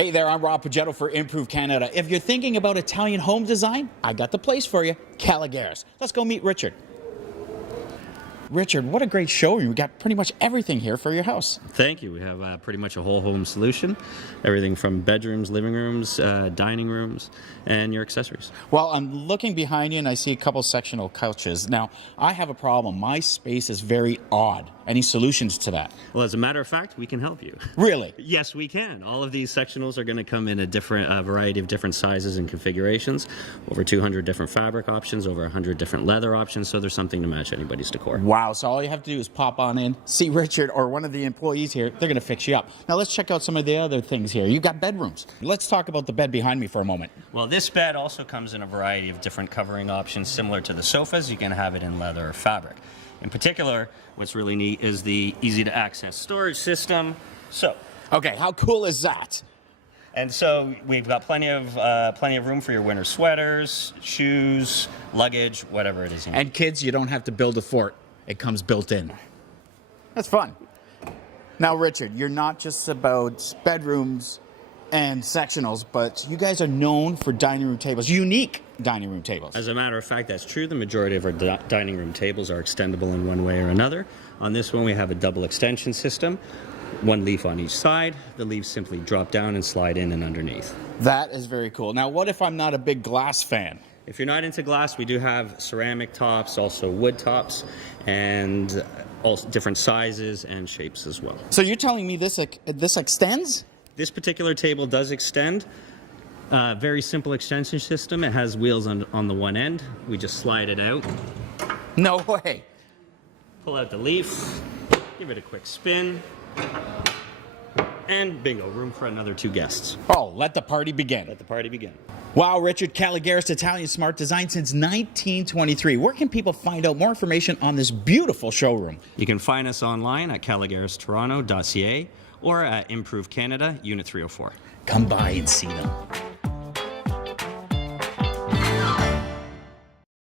Hey there, I'm Rob Pagetto for Improve Canada. If you're thinking about Italian home design, I got the place for you, Calligaris. Let's go meet Richard. Richard, what a great showroom. We got pretty much everything here for your house. Thank you. We have pretty much a whole home solution. Everything from bedrooms, living rooms, dining rooms, and your accessories. Well, I'm looking behind you and I see a couple sectional couches. Now, I have a problem. My space is very odd. Any solutions to that? Well, as a matter of fact, we can help you. Really? Yes, we can. All of these sectionals are going to come in a variety of different sizes and configurations. Over 200 different fabric options, over 100 different leather options, so there's something to match anybody's decor. Wow, so all you have to do is pop on in, see Richard or one of the employees here. They're going to fix you up. Now let's check out some of the other things here. You got bedrooms. Let's talk about the bed behind me for a moment. Well, this bed also comes in a variety of different covering options similar to the sofas. You can have it in leather or fabric. In particular, what's really neat is the easy-to-access storage system. Okay, how cool is that? And so we've got plenty of room for your winter sweaters, shoes, luggage, whatever it is. And kids, you don't have to build a fort. It comes built in. That's fun. Now, Richard, you're not just about bedrooms and sectionals, but you guys are known for dining room tables, unique dining room tables. As a matter of fact, that's true. The majority of our dining room tables are extendable in one way or another. On this one, we have a double extension system, one leaf on each side. The leaves simply drop down and slide in and underneath. That is very cool. Now, what if I'm not a big glass fan? If you're not into glass, we do have ceramic tops, also wood tops, and all different sizes and shapes as well. So you're telling me this extends? This particular table does extend. Very simple extension system. It has wheels on the one end. We just slide it out. No way. Pull out the leaf, give it a quick spin, and bingo, room for another 2 guests. Oh, let the party begin. Let the party begin. Wow, Richard, Calligaris, Italian smart design since 1923. Where can people find out more information on this beautiful showroom? You can find us online at calligaristoronto.ca or at Improve Canada, Unit 304. Come by and see them.